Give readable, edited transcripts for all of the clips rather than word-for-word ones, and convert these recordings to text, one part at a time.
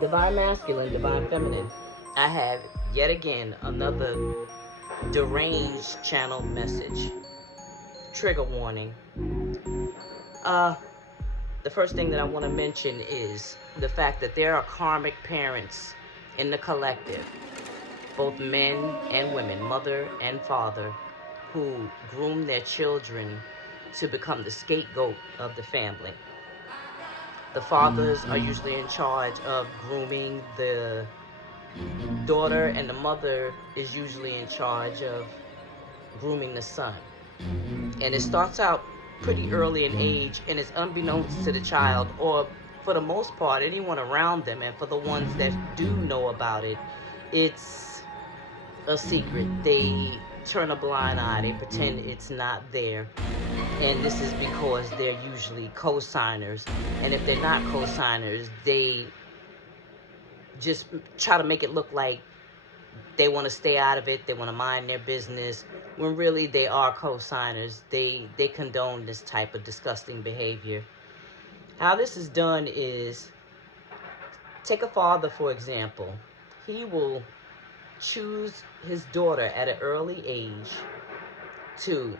Divine Masculine, Divine Feminine. I have yet again another deranged channel message. Trigger warning. Uh, the first thing that I want to mention is the fact that there are karmic parents in the collective, both men and women, mother and father, who groom their children to become the scapegoat of the family. The fathers are usually in charge of grooming the daughter, and the mother is usually in charge of grooming the son. And it starts out pretty early in age, and it's unbeknownst to the child, or for the most part, anyone around them. And for the ones that do know about it, it's a secret. They turn a blind eye, they pretend it's not there. And this is because they're usually co-signers. And if they're not co-signers, they just try to make it look like they want to stay out of it, they want to mind their business, when really they are co-signers. They condone this type of disgusting behavior. How this is done is, take a father for example. He will choose his daughter at an early age to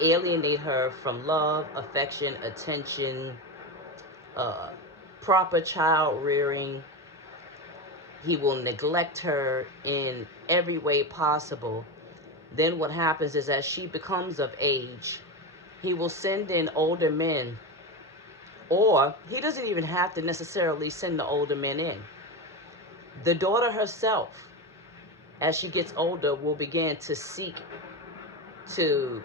alienate her from love, affection, attention, proper child rearing. He will neglect her in every way possible. Then what happens is, as she becomes of age, he will send in older men, or he doesn't even have to necessarily send the older men in. The daughter herself, as she gets older, will begin to seek to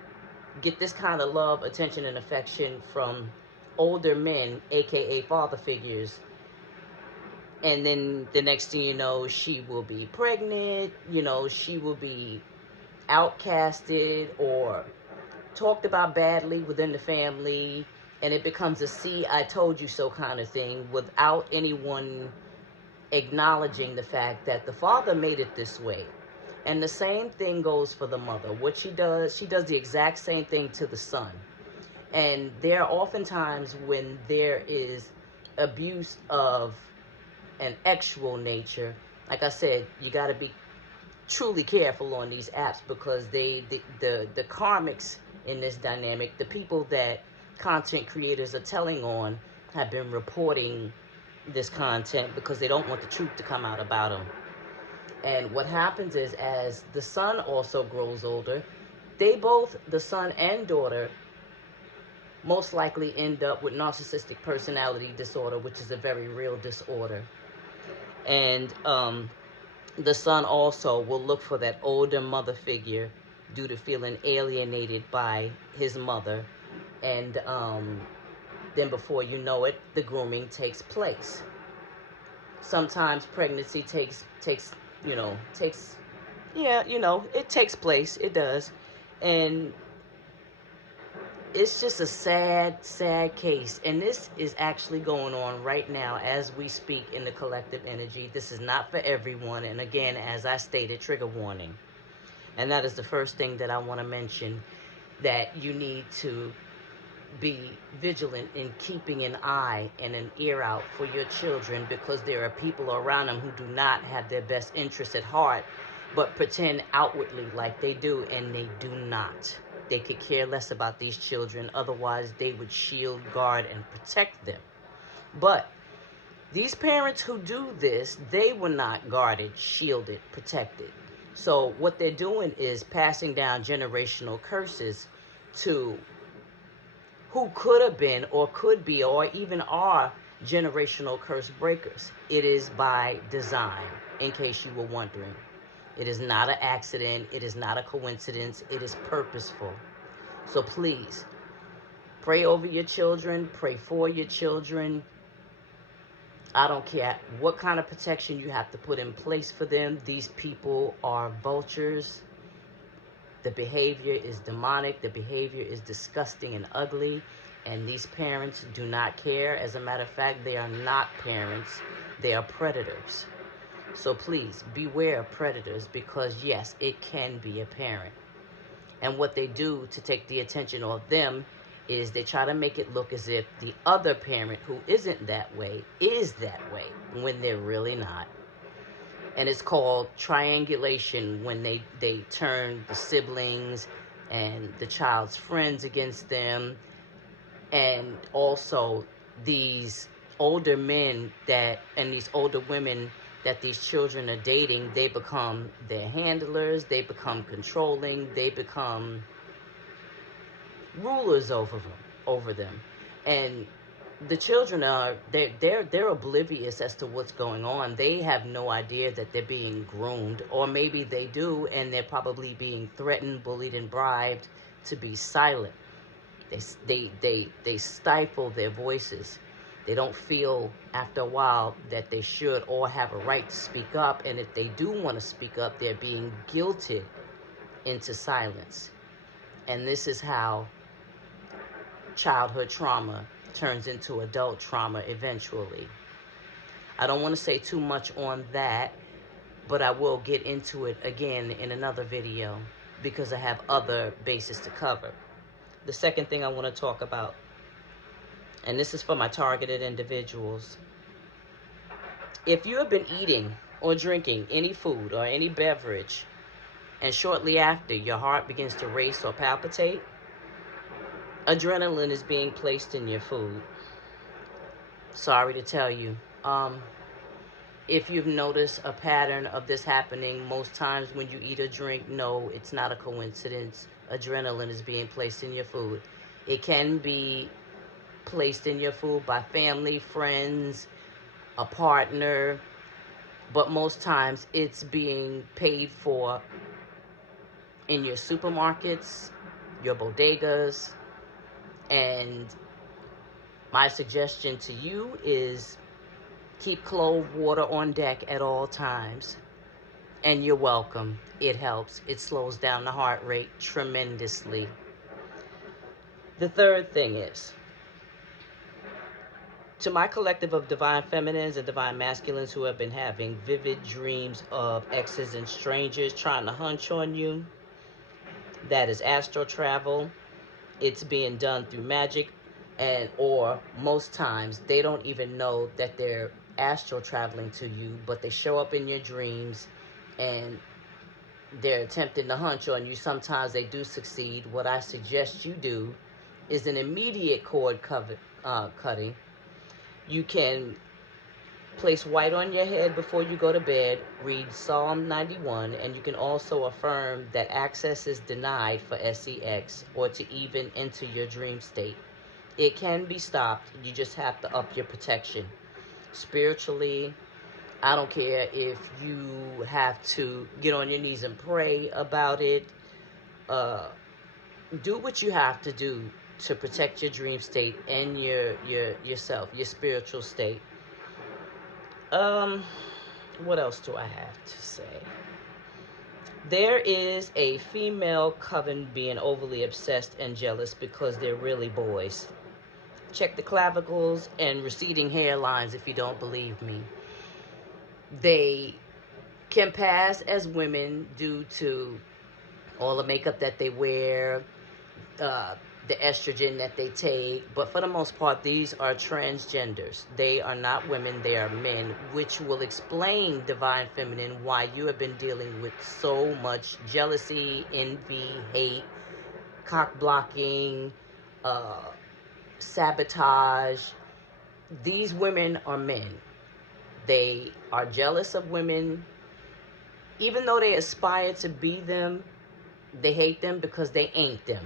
get this kind of love, attention, and affection from older men, aka father figures. And then the next thing you know, she will be pregnant, she will be outcasted or talked about badly within the family, and it becomes a "see, I told you so" kind of thing, without anyone acknowledging the fact that the father made it this way. And the same thing goes for the mother. What she does the exact same thing to the son. And there are oftentimes when there is abuse of an actual nature, like I said, you got to be truly careful on these apps, because the karmics in this dynamic, the people that content creators are telling on, have been reporting this content because they don't want the truth to come out about them. And what happens is, as the son also grows older, they both, the son and daughter, most likely end up with narcissistic personality disorder, which is a very real disorder. And the son also will look for that older mother figure due to feeling alienated by his mother. And then before you know it, the grooming takes place. Sometimes pregnancy takes it takes place. It does. And it's just a sad case. And this is actually going on right now as we speak in the collective energy. This is not for everyone. And again, as I stated, trigger warning. And that is the first thing that I want to mention, that you need to be vigilant in keeping an eye and an ear out for your children, because there are people around them who do not have their best interests at heart, but pretend outwardly like they do, and they do not. They could care less about these children. Otherwise, they would shield, guard, and protect them. But these parents who do this, they were not guarded, shielded, protected. So what they're doing is passing down generational curses to who could have been or could be or even are generational curse breakers. It is by design, in case you were wondering. It is not an accident. It is not a coincidence. It is purposeful. So please, pray over your children. Pray for your children. I don't care what kind of protection you have to put in place for them. These people are vultures. The behavior is demonic. The behavior is disgusting and ugly. And these parents do not care. As a matter of fact, they are not parents. They are predators. So please beware of predators, because yes, it can be a parent. And what they do to take the attention off them is they try to make it look as if the other parent who isn't that way is that way when they're really not. And it's called triangulation, when they turn the siblings and the child's friends against them, and also these older men that and these older women that these children are dating. They become their handlers, they become controlling, they become rulers over them. And the children are they're oblivious as to what's going on. They have no idea that they're being groomed, or maybe they do, and they're probably being threatened, bullied, and bribed to be silent. They stifle their voices. They don't feel after a while that they should or have a right to speak up, and if they do want to speak up, they're being guilted into silence. And this is how childhood trauma turns into adult trauma eventually. I don't want to say too much on that, but I will get into it again in another video because I have other bases to cover. The second thing I want to talk about, and this is for my targeted individuals. If you have been eating or drinking any food or any beverage, and shortly after your heart begins to race or palpitate, adrenaline is being placed in your food. Sorry to tell you. If you've noticed a pattern of this happening, most times when you eat or drink, no, it's not a coincidence. Adrenaline is being placed in your food. It can be placed in your food by family, friends, a partner, but most times it's being paid for in your supermarkets, your bodegas. And my suggestion to you is keep clove water on deck at all times. And you're welcome. It helps. It slows down the heart rate tremendously. The third thing is, to my collective of divine feminines and divine masculines who have been having vivid dreams of exes and strangers trying to hunch on you, that is astral travel. It's being done through magic, and or most times they don't even know that they're astral traveling to you, but they show up in your dreams and they're attempting to hunch on you. Sometimes they do succeed. What I suggest you do is an immediate cord cutting. You can place white on your head before you go to bed, read Psalm 91, and you can also affirm that access is denied for SEX or to even enter your dream state. It can be stopped. You just have to up your protection. Spiritually, I don't care if you have to get on your knees and pray about it. Do what you have to do to protect your dream state and yourself, your spiritual state. What else do I have to say? There is a female coven being overly obsessed and jealous because they're really boys. Check the clavicles and receding hairlines if you don't believe me. They can pass as women due to all the makeup that they wear, the estrogen that they take, but for the most part, these are transgenders. They are not women, they are men, which will explain, divine feminine, why you have been dealing with so much jealousy, envy, hate, cock blocking, sabotage. These women are men. They are jealous of women. Even though they aspire to be them, they hate them because they ain't them.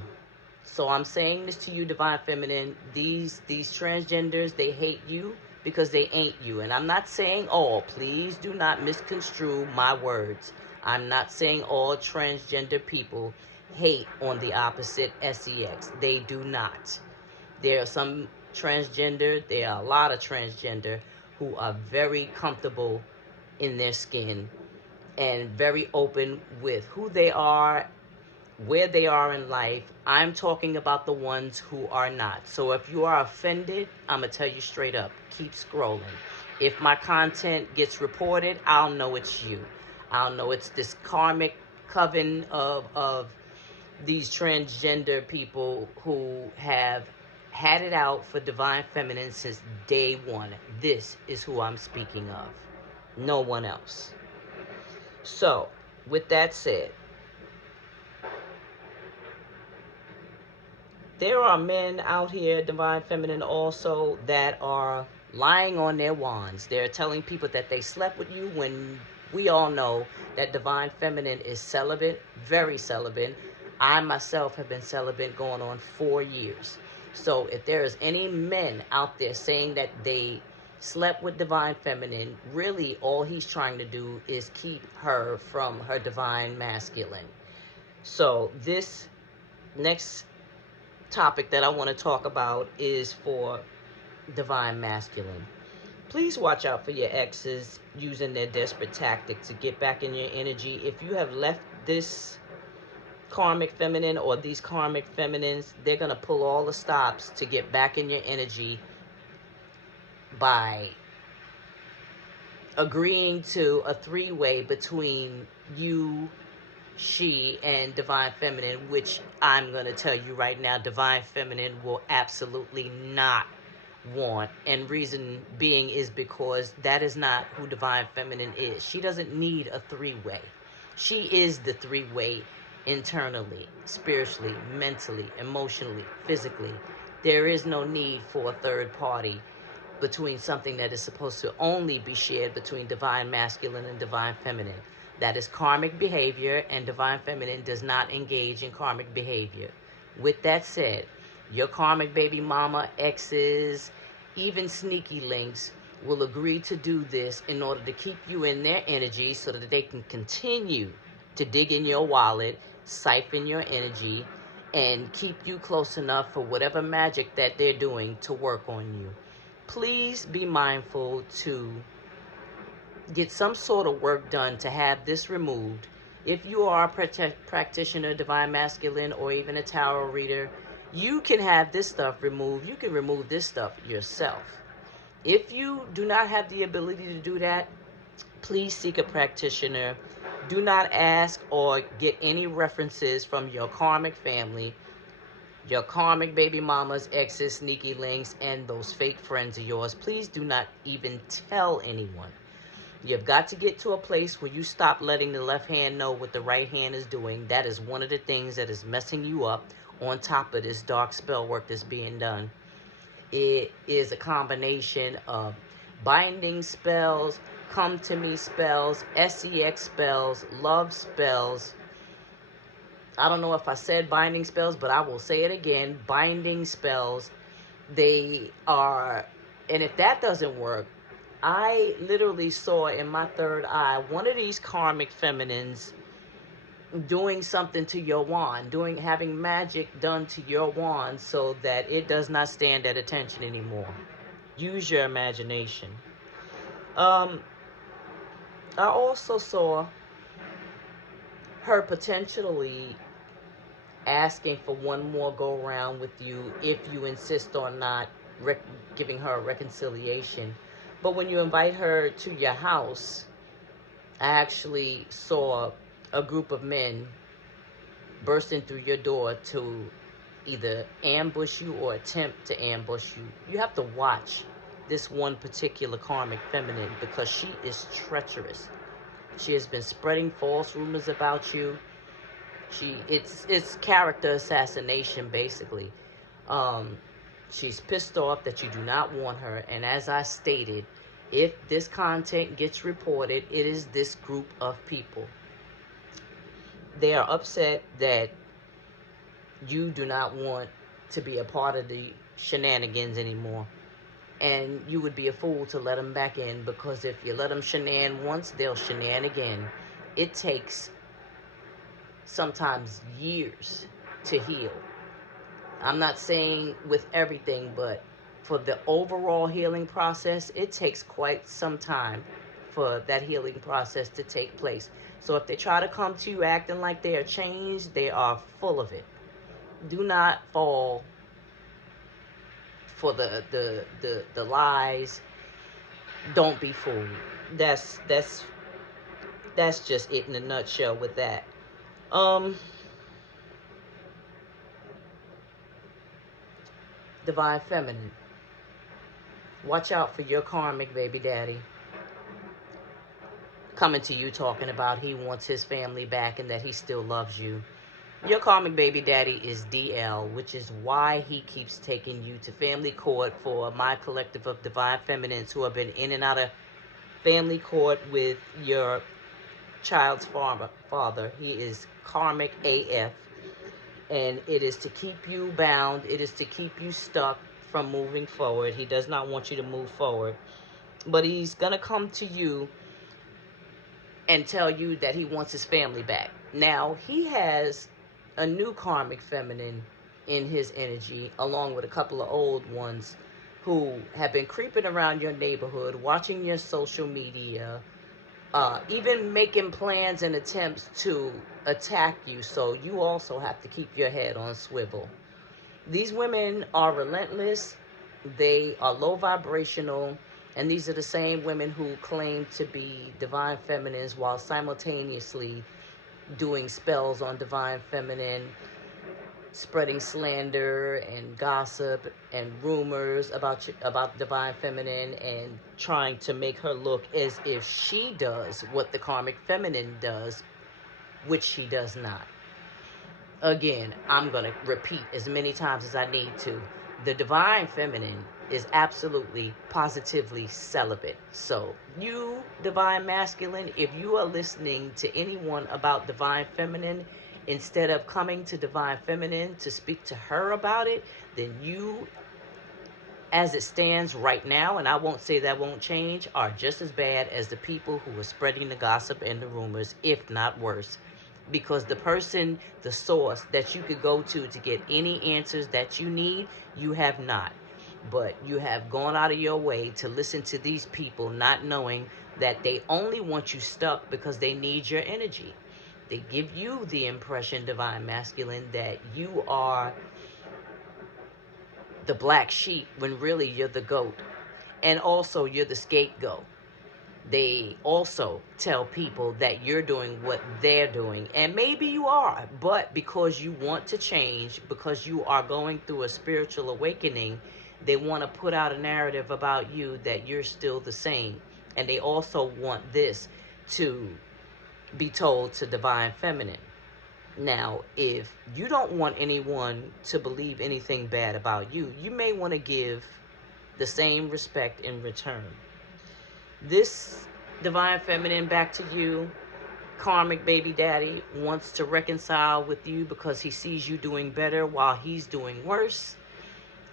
So I'm saying this to you, divine feminine. These transgenders, they hate you because they ain't you. And I'm not saying all. Please do not misconstrue my words. I'm not saying all transgender people hate on the opposite sex. They do not. There are some transgender, there are a lot of transgender who are very comfortable in their skin and very open with who they are, where they are in life. I'm talking about the ones who are not. So if you are offended, I'm going to tell you straight up, keep scrolling. If my content gets reported, I'll know it's you. I'll know it's this karmic coven of these transgender people who have had it out for divine feminine since day one. This is who I'm speaking of. No one else. So, with that said, there are men out here, divine feminine also, that are lying on their wands. They're telling people that they slept with you when we all know that divine feminine is celibate, very celibate. I myself have been celibate going on 4 years. So if there is any men out there saying that they slept with divine feminine, really all he's trying to do is keep her from her divine masculine. So this next topic that I want to talk about is for divine masculine. Please watch out for your exes using their desperate tactics to get back in your energy. If you have left this karmic feminine or these karmic feminines, they're going to pull all the stops to get back in your energy by agreeing to a three-way between you, she, and divine feminine, which I'm going to tell you right now, divine feminine will absolutely not want. And reason being is because that is not who divine feminine is. She doesn't need a three-way. She is the three-way internally, spiritually, mentally, emotionally, physically. There is no need for a third party between something that is supposed to only be shared between divine masculine and divine feminine. That is karmic behavior, and divine feminine does not engage in karmic behavior. With that said, your karmic baby mama, exes, even sneaky links will agree to do this in order to keep you in their energy so that they can continue to dig in your wallet, siphon your energy, and keep you close enough for whatever magic that they're doing to work on you. Please be mindful to get some sort of work done to have this removed. If you are a practitioner, divine masculine, or even a tarot reader, you can have this stuff removed. You can remove this stuff yourself. If you do not have the ability to do that, please seek a practitioner. Do not ask or get any references from your karmic family, your karmic baby mamas, exes, sneaky links, and those fake friends of yours. Please do not even tell anyone. You've got to get to a place where you stop letting the left hand know what the right hand is doing. That is one of the things that is messing you up on top of this dark spell work that's being done. It is a combination of binding spells, come to me spells, sex spells, love spells. I don't know if I said binding spells, but I will say it again. Binding spells. They are, and if that doesn't work, I literally saw in my third eye one of these karmic feminines doing something to your wand, having magic done to your wand so that it does not stand at attention anymore. Use your imagination. I also saw her potentially asking for one more go around with you if you insist on not giving her a reconciliation. But when you invite her to your house, I actually saw a group of men bursting through your door to either ambush you or attempt to ambush you. You have to watch this one particular karmic feminine because she is treacherous. She has been spreading false rumors about you. It's character assassination, basically. She's pissed off that you do not want her, and as I stated, if this content gets reported, it is this group of people. They are upset that you do not want to be a part of the shenanigans anymore, and you would be a fool to let them back in, because if you let them shenan once, they'll shenan again. It takes sometimes years to heal. I'm not saying with everything, but for the overall healing process, it takes quite some time for that healing process to take place. So if they try to come to you acting like they are changed, they are full of it. Do not fall for the lies. Don't be fooled. That's just it in a nutshell with that. Divine Feminine, watch out for your karmic baby daddy coming to you talking about he wants his family back and that he still loves you. Your karmic baby daddy is DL, which is why he keeps taking you to family court for my collective of divine feminines who have been in and out of family court with your child's father. He is karmic AF, and it is to keep you bound. It is to keep you stuck from moving forward. He does not want you to move forward, but he's going to come to you and tell you that he wants his family back. Now, he has a new karmic feminine in his energy, along with a couple of old ones who have been creeping around your neighborhood, watching your social media, even making plans and attempts to attack you. So you also have to keep your head on swivel. These women are relentless. They are low vibrational. And these are the same women who claim to be divine feminines while simultaneously doing spells on divine feminine, spreading slander and gossip and rumors about divine feminine, and trying to make her look as if she does what the karmic feminine does, which she does not. Again, I'm going to repeat as many times as I need to. The divine feminine is absolutely, positively celibate. So, you, divine masculine, if you are listening to anyone about divine feminine, instead of coming to divine feminine to speak to her about it, then you, as it stands right now, and I won't say that won't change, are just as bad as the people who are spreading the gossip and the rumors, if not worse. Because the person, the source that you could go to get any answers that you need, you have not. But you have gone out of your way to listen to these people, not knowing that they only want you stuck because they need your energy. They give you the impression, divine masculine, that you are the black sheep when really you're the goat. And also you're the scapegoat. They also tell people that you're doing what they're doing. And maybe you are, but because you want to change, because you are going through a spiritual awakening, they want to put out a narrative about you that you're still the same. And they also want this to be told to divine feminine. Now, if you don't want anyone to believe anything bad about you, you may want to give the same respect in return. This divine feminine back to you, karmic baby daddy, wants to reconcile with you because he sees you doing better while he's doing worse.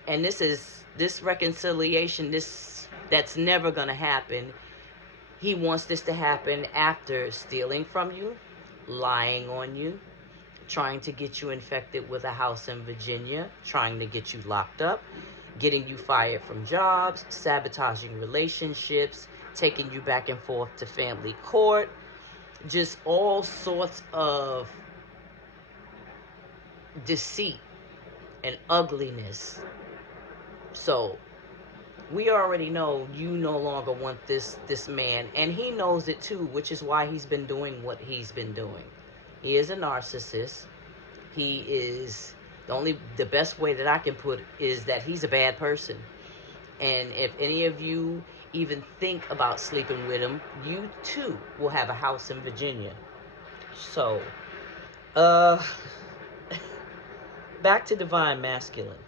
And this reconciliation, that's never going to happen. He wants this to happen after stealing from you, lying on you, trying to get you infected with a house in Virginia, trying to get you locked up, getting you fired from jobs, sabotaging relationships, taking you back and forth to family court, just all sorts of deceit and ugliness. So we already know you no longer want this man, and he knows it too, which is why he's been doing what he's been doing. He is a narcissist. He is the best way that I can put it is that he's a bad person. And if any of you even think about sleeping with him, you too will have a house in Virginia. So, back to divine masculine.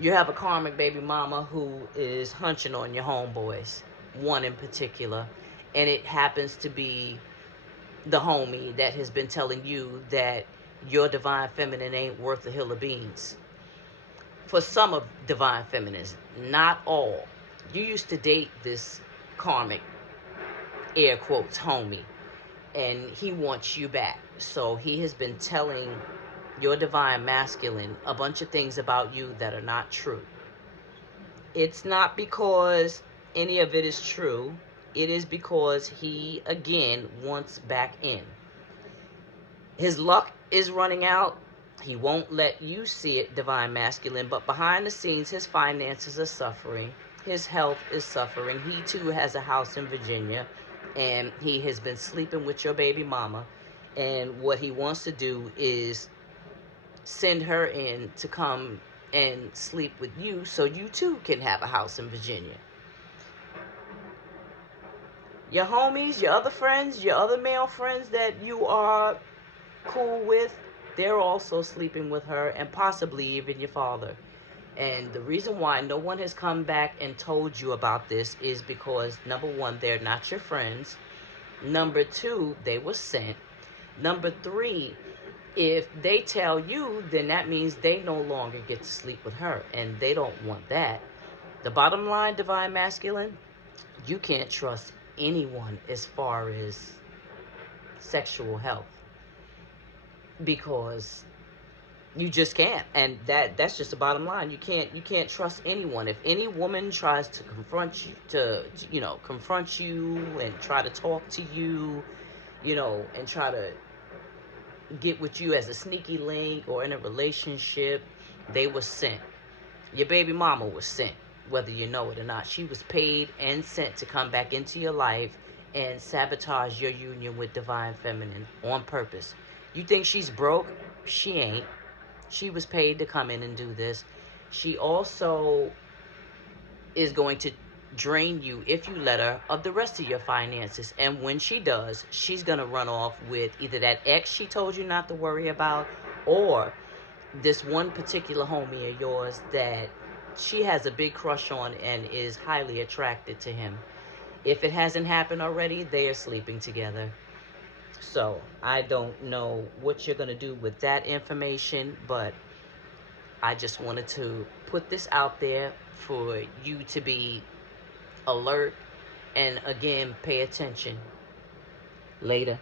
You have a karmic baby mama who is hunching on your homeboys, one in particular, and it happens to be the homie that has been telling you that your divine feminine ain't worth a hill of beans. For some of divine feminines, not all. You used to date this karmic, air quotes, homie, and he wants you back. So he has been telling your divine masculine a bunch of things about you that are not true. It's not because any of it is true. It is because he, again, wants back in. His luck is running out. He won't let you see it, divine masculine, but behind the scenes, his finances are suffering. His health is suffering. He, too, has a house in Virginia, and he has been sleeping with your baby mama. And what he wants to do is send her in to come and sleep with you so you too can have a house in Virginia. Your homies, your other friends, your other male friends that you are cool with, they're also sleeping with her, and possibly even your father. And the reason why no one has come back and told you about this is because, number one, they're not your friends. Number two, they were sent. Number three, if they tell you, then that means they no longer get to sleep with her, and they don't want that. The bottom line, Divine Masculine, you can't trust anyone as far as sexual health, because you just can't. And that's just the bottom line. You can't trust anyone. If any woman tries to confront you, confront you and try to talk to you, and try to get with you as a sneaky link or in a relationship, they were sent. Your baby mama was sent, whether you know it or not. She was paid and sent to come back into your life and sabotage your union with Divine Feminine on purpose. You think she's broke? She ain't. She was paid to come in and do this. She also is going to drain you, if you let her, of the rest of your finances. And when she does, she's going to run off with either that ex she told you not to worry about, or this one particular homie of yours that she has a big crush on and is highly attracted to him. If it hasn't happened already, they are sleeping together. So I don't know what you're going to do with that information, but I just wanted to put this out there for you to be alert and, again, pay attention. Later.